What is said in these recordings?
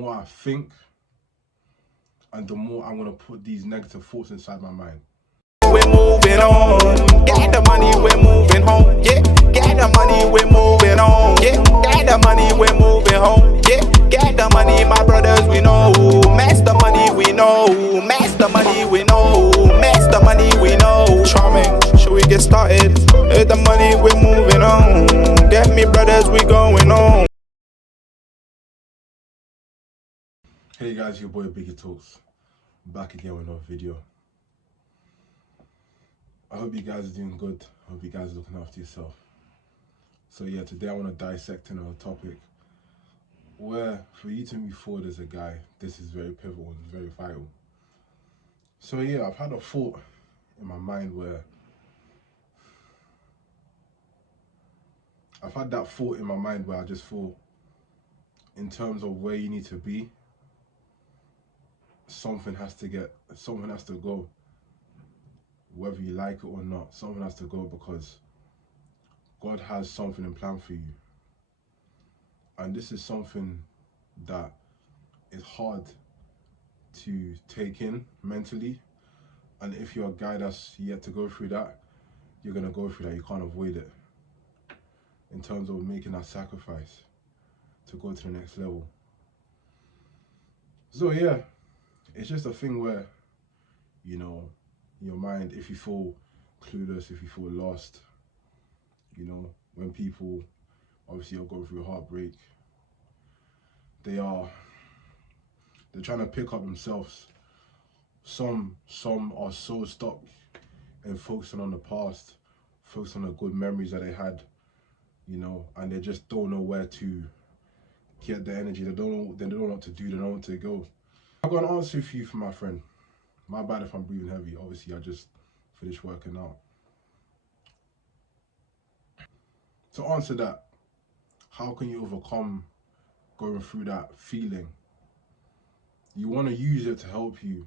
The more I think, and the more I'm gonna put these negative thoughts inside my mind. We're moving on. Get the money, we're moving home. Yeah, get the money, we're moving on. Yeah, get the money, we're moving home. Yeah, get the money, my brothers, we know. Mess the money, we know. Mess the money, we know. Mess the money, we know. Charming, should we get started? Get the money, we're moving on. Get me, brothers, we going on. Hey guys, your boy Biggie Talks, back again with another video. I hope you guys are doing good. I hope you guys are looking after yourself. So yeah, today I want to dissect another topic where for you to move forward as a guy, this is very pivotal and very vital. So yeah, I've had a thought in my mind where I just thought, in terms of where you need to be, something has to go. Whether you like it or not, something has to go, because God has something in plan for you. And this is something that is hard to take in mentally. And if you're a guy that's yet to go through that, you're gonna go through that. You can't avoid it. In terms of making that sacrifice to go to the next level. So yeah, it's just a thing where, you know, your mind, if you feel clueless, if you feel lost, you know, when people obviously are going through heartbreak, they're trying to pick up themselves. Some are so stuck in focusing on the past, focusing on the good memories that they had, you know, and they just don't know where to get the energy. They don't know what to do. They don't know where to go. I've got an answer for you, for my friend. My bad if I'm breathing heavy. Obviously, I just finished working out. To answer that, how can you overcome going through that feeling? You want to use it to help you.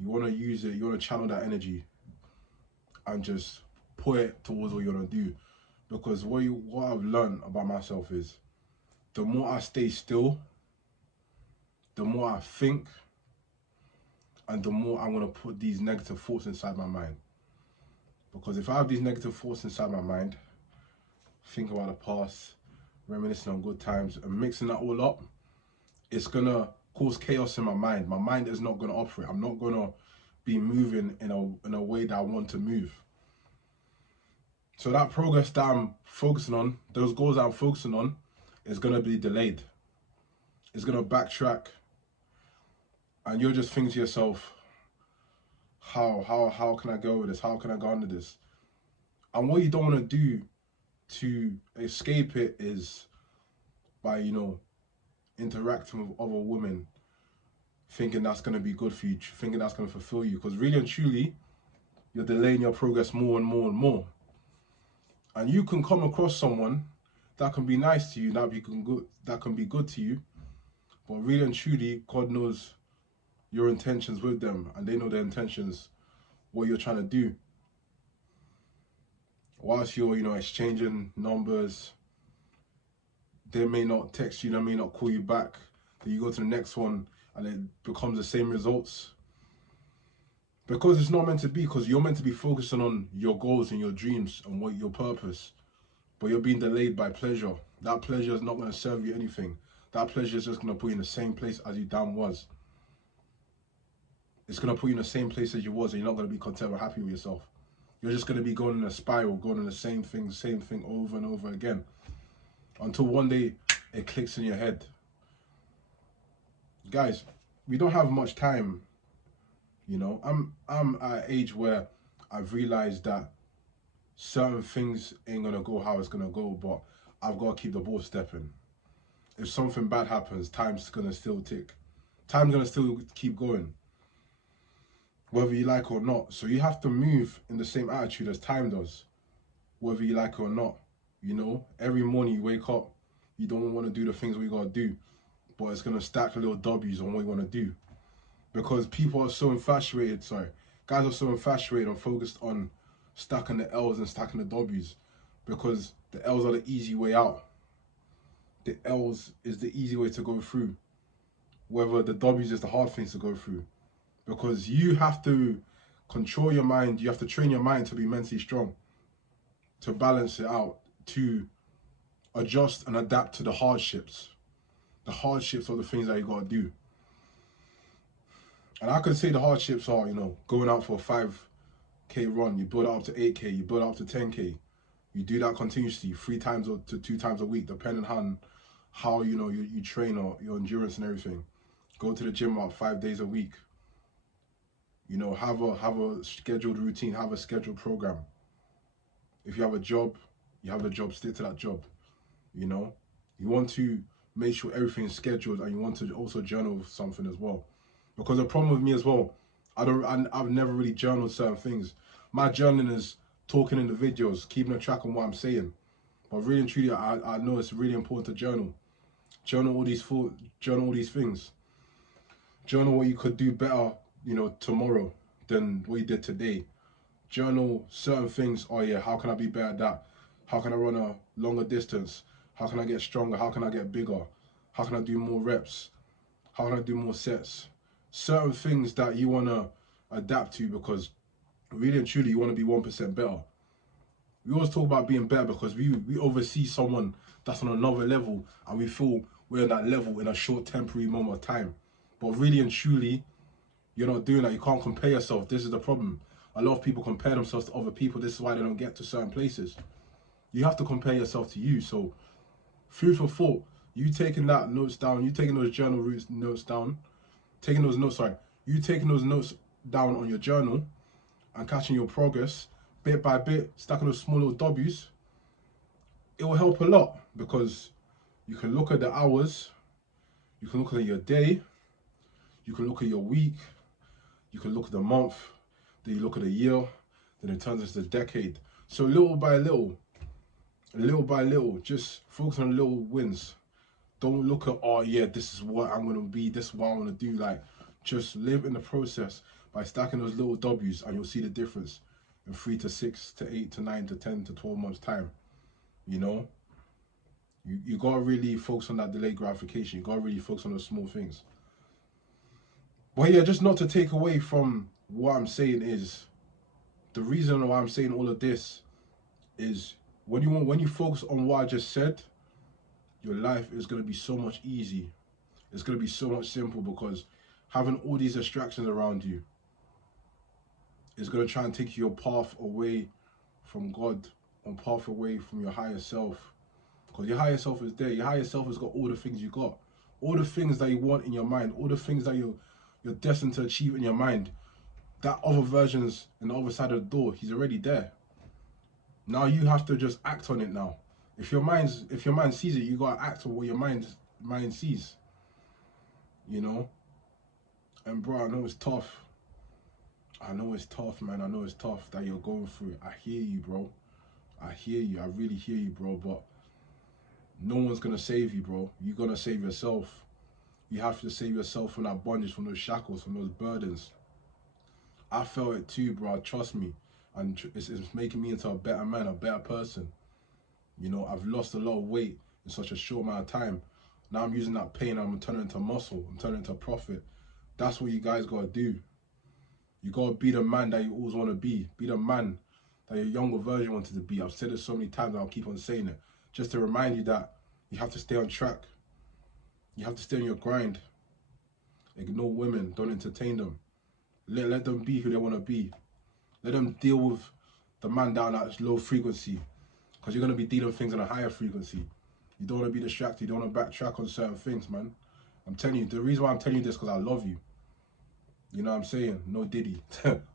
You want to use it, you want to channel that energy and just put it towards what you want to do. Because what I've learned about myself is, the more I stay still, the more I think, and the more I'm going to put these negative thoughts inside my mind. Because if I have these negative thoughts inside my mind, think about the past, reminiscing on good times, and mixing that all up, it's going to cause chaos in my mind. My mind is not going to operate. I'm not going to be moving in a way that I want to move. So that progress that I'm focusing on, those goals that I'm focusing on, is going to be delayed. It's going to backtrack. And you're just thinking to yourself, how can I go with this? How can I go under this? And what you don't want to do to escape it is by, you know, interacting with other women, thinking that's going to be good for you, thinking that's going to fulfill you. Because really and truly, you're delaying your progress more and more and more. And you can come across someone that can be nice to you, that can be good to you, but really and truly, God knows your intentions with them, and they know their intentions, what you're trying to do. Whilst you're, you know, exchanging numbers, they may not text you, they may not call you back. Then you go to the next one, and it becomes the same results. Because it's not meant to be, because you're meant to be focusing on your goals and your dreams and what your purpose. But you're being delayed by pleasure. That pleasure is not going to serve you anything. That pleasure is just going to put you in the same place as you damn was. It's going to put you in the same place as you was, and you're not going to be content or happy with yourself. You're just going to be going in a spiral, going in the same thing over and over again. Until one day, it clicks in your head. Guys, we don't have much time. You know, I'm at an age where I've realized that certain things ain't gonna go how it's gonna go, but I've got to keep the ball stepping. If something bad happens, time's gonna still tick. Time's gonna still keep going, whether you like it or not. So you have to move in the same attitude as time does, whether you like it or not. You know, every morning you wake up, you don't want to do the things we gotta do, but it's gonna stack little W's on what you want to do. Because people are so infatuated, guys are so infatuated and focused on stacking the L's and stacking the W's, because the L's are the easy way out. The L's is the easy way to go through. whether the W's is the hard things to go through. Because you have to control your mind, you have to train your mind to be mentally strong, to balance it out, to adjust and adapt to the hardships. The hardships are the things that you gotta do. And I could say the hardships are, you know, going out for a 5K run, you build it up to 8K, you build it up to 10K. You do that continuously 3 times or to 2 times a week, depending on how you know you train or your endurance and everything. Go to the gym about 5 days a week. You know, have a scheduled routine, have a scheduled program. If you have a job, you have a job, stick to that job. You know, you want to make sure everything's scheduled, and you want to also journal something as well. Because the problem with me as well, I've never really journaled certain things. My journaling is talking in the videos, keeping a track on what I'm saying. But really and truly, I know it's really important to journal. Journal all these thoughts, journal all these things. Journal what you could do better, you know, tomorrow than what you did today. Journal certain things. Oh yeah, how can I be better at that? How can I run a longer distance? How can I get stronger? How can I get bigger? How can I do more reps? How can I do more sets? Certain things that you want to adapt to, because really and truly you want to be 1% better. We always talk about being better because we oversee someone that's on another level, and we feel we're at that level in a short temporary moment of time. But really and truly, you're not doing that. You can't compare yourself. This is the problem. A lot of people compare themselves to other people. This is why they don't get to certain places. You have to compare yourself to you. So, food for thought. You taking that notes down. You taking those journal notes down. You taking those notes down on your journal and catching your progress bit by bit, stacking those small little W's. It will help a lot, because you can look at the hours, you can look at your day, you can look at your week, you can look at the month, then you look at the year, then it turns into the decade. So little by little, just focus on little wins. Don't look at, oh yeah, this is what I'm gonna be, this is what I wanna do. Like, just live in the process by stacking those little W's, and you'll see the difference in 3 to 6 to 8 to 9 to 10 to 12 months time. You know, you gotta really focus on that delayed gratification. You gotta really focus on those small things. But yeah, just not to take away from what I'm saying, is the reason why I'm saying all of this is when you focus on what I just said, your life is gonna be so much easy. It's gonna be so much simple, because having all these distractions around you is gonna try and take your path away from God, on path away from your higher self. Because your higher self is there. Your higher self has got all the things you got, all the things that you want in your mind, all the things that you're destined to achieve in your mind. That other version's on the other side of the door. He's already there. Now you have to just act on it now. If your mind sees it, you gotta act on what your mind sees. You know? And bro, I know it's tough. I know it's tough, man. I know it's tough that you're going through it. I hear you, bro. I hear you. I really hear you, bro. But no one's gonna save you, bro. You're gonna save yourself. You have to save yourself from that bondage, from those shackles, from those burdens. I felt it too, bro. Trust me. And it's making me into a better man, a better person. You know, I've lost a lot of weight in such a short amount of time. Now I'm using that pain, I'm turning it into muscle. I'm turning it into profit. That's what you guys gotta do. You gotta be the man that you always wanna be. Be the man that your younger version wanted to be. I've said it so many times, I'll keep on saying it. Just to remind you that you have to stay on track. You have to stay on your grind. Ignore women, don't entertain them. Let them be who they wanna be. Let them deal with the man down at low frequency, because you're gonna be dealing with things on a higher frequency. You don't wanna be distracted, you don't wanna backtrack on certain things, man. I'm telling you, the reason why I'm telling you this is because I love you. You know what I'm saying? No Diddy,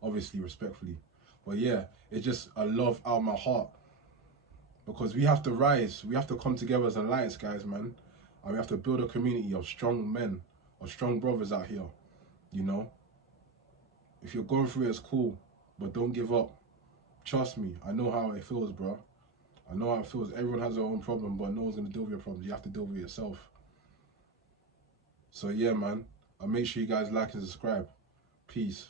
obviously, respectfully. But yeah, it's just a love out of my heart. Because we have to rise, we have to come together as an alliance, guys, man. And we have to build a community of strong men, of strong brothers out here, you know? If you're going through it, it's cool, but don't give up. Trust me, I know how it feels, bro. I know how it feels. Everyone has their own problem, but no one's gonna deal with your problems. You have to deal with it yourself. So yeah, man, I'll make sure you guys like and subscribe. Peace.